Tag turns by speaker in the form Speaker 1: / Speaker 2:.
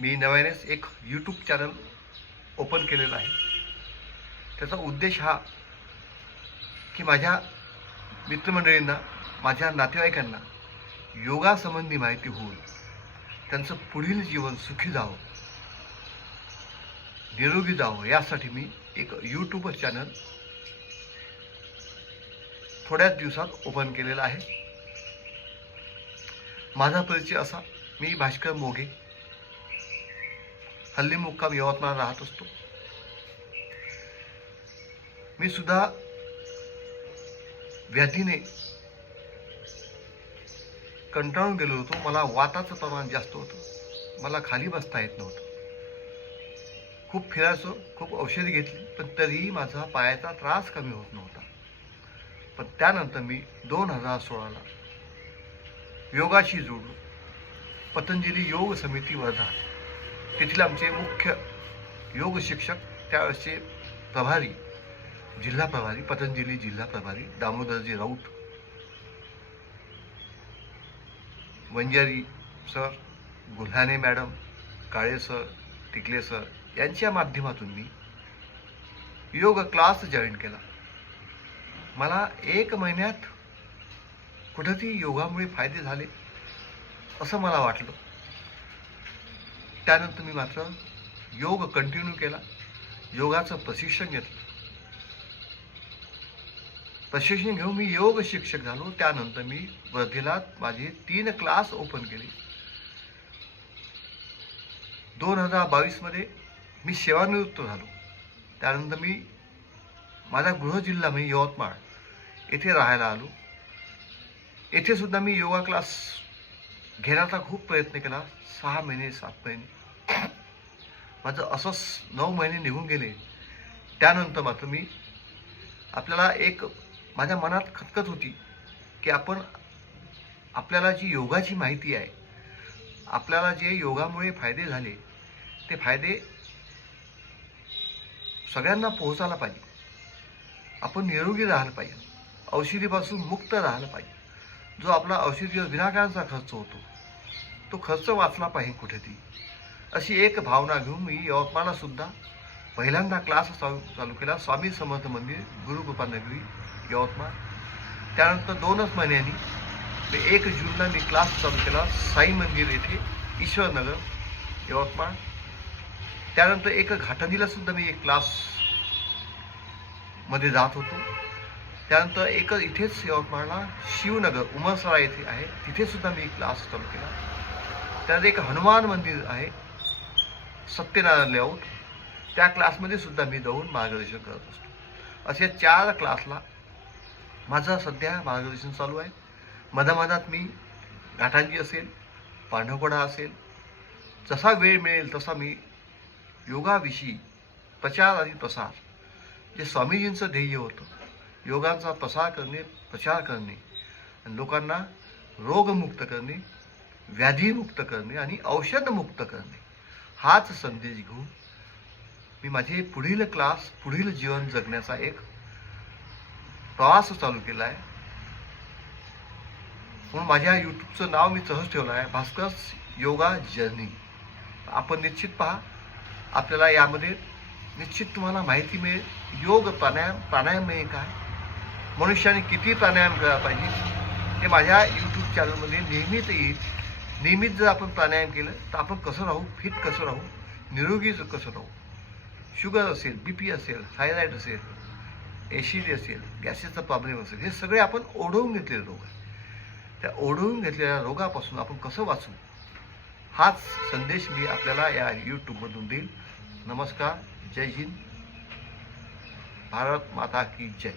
Speaker 1: मी नव्यानेच एक YouTube channel open केलेलं आहे. त्याचा उद्देश हा की माझ्या मित्रमंडळींना माझ्या नातेवाईकांना योगासंबंधी माहिती होईल त्यांचं पुढील जीवन सुखी जावं निरोगी जावं यासाठी मी एक यूट्यूब चॅनल थोड्याच दिवसात ओपन केलेला आहे. माझा परिचय असा मी भास्कर मोघे. हल्ली मुक्काम यवतमाळ राहत असतो. मी सुद्धा व्याधीने कंटाळून गेलो होतो. मला वाताचं प्रमाण जास्त होतं. मला खाली बसता येत नव्हतं. खूप फिरायचो खूप औषधी घेतली पण तरीही माझा पायाचा त्रास कमी होत नव्हता. पण त्यानंतर मी दोन हजार सोळाला योगाशी जोडलो. पतंजली योग समिती वर्धा तेथील आमचे मुख्य योग शिक्षक त्यावेळेसचे प्रभारी जिल्हा प्रभारी पतंजली जिल्हा प्रभारी Damodarji Raut Vanjari sir Gulhane madam Kale sir Tikle sir यांच्या माध्यमातून मी योग क्लास जॉईन केला. मला एक महिन्यात कुठंतरी योगामुळे फायदे झाले असं मला वाटलं. त्यानंतर मी मात्र योग कंटिन्यू केला. योगाचं प्रशिक्षण घेतलं. प्रशिक्षण घेऊन मी योग शिक्षक झालो. त्यानंतर मी वर्धेला माझे तीन क्लास ओपन केले. दोन हजार बावीसमध्ये मी सेवानिवृत्त झालो. त्यानंतर मी माझा गृह जिल्हा म्हणजे यवतमाळ येथे राहायला आलो. येथे सुद्धा मी योगा क्लास घेण्याचा खूप प्रयत्न केला. सहा महिने सात महिने. माझं असंच नऊ महिने निघून गेले. त्यानंतर मात्र मी आपल्याला एक माझ्या मनात खतखत होती की आपण आपल्याला जी योगाची माहिती आहे आपल्याला जे योगामुळे फायदे झाले ते फायदे सगळ्यांना पोहोचायला पाहिजे. आपण निरोगी राहायला पाहिजे. औषधीपासून मुक्त राहायला पाहिजे. जो आपला औषधी विनाकारांचा खर्च होतो तो खर्च वाचला पाहिजे कुठेतरी. अशी एक भावना घेऊन मी यवतमाळला सुद्धा पहिल्यांदा क्लास चालू चालू केला. स्वामी समर्थ मंदिर गुरुकृपानगरी यवतमाळ. त्यानंतर दोनच महिन्यांनी एक जूनला मी क्लास चालू केला साई मंदिर येथे ईश्वरनगर यवतमाळ. त्यानंतर एक घाटंजीला सुद्धा मी एक क्लासमध्ये जात होतो. त्यानंतर एक इथेच यवतमाळला शिवनगर उमरसरा येथे आहे. तिथे सुद्धा मी क्लास चालू केला. त्यानंतर एक हनुमान मंदिर आहे सत्यनारायण लेआउट त्या क्लासमध्ये सुद्धा मी जाऊन मार्गदर्शन करत असतो. असे चार क्लासला माझं सध्या मार्गदर्शन चालू आहे. मधामधात मी घाटांजी असेल पांढरकोडा असेल जसा वेळ मिळेल तसा मी योगाविषयी प्रचार आणि प्रसार जे स्वामीजींचं ध्येय होतं योगांचा प्रसार करणे प्रचार करणे आणि लोकांना रोगमुक्त करणे व्याधीमुक्त करणे आणि औषधमुक्त करणे. हाच संदेश घेऊन मी माझे पुढील क्लास पुढील जीवन जगण्याचा एक प्रवास चालू केला आहे. म्हणून माझ्या यूट्यूबचं नाव मी सहज ठेवलं आहे भास्कर योगा जर्नी. आपण निश्चित पहा आपल्याला यामध्ये निश्चित तुम्हाला माहिती मिळेल योग प्राणायाम प्राणायाम म्हणजे काय मनुष्याने किती प्राणायाम केला पाहिजे ते माझ्या यूट्यूब चॅनलमध्ये नेहमीच येईल. नेहमीच जर आपण प्राणायाम केलं तर आपण कसं राहू? फिट कसं राहू? निरोगी कसं राहू? शुगर असेल बी पी असेल थायरॉईड असेल एसिडी असेल गॅसेसचा प्रॉब्लेम असेल हे सगळे आपण ओढवून घेतलेले रोग आहे त्या ओढवून घेतलेल्या रोगापासून आपण कसं वाचू? हाच संदेश मी आपल्याला या यूट्यूबमधून देईल. नमस्कार जय हिंद. भारत माता की जय.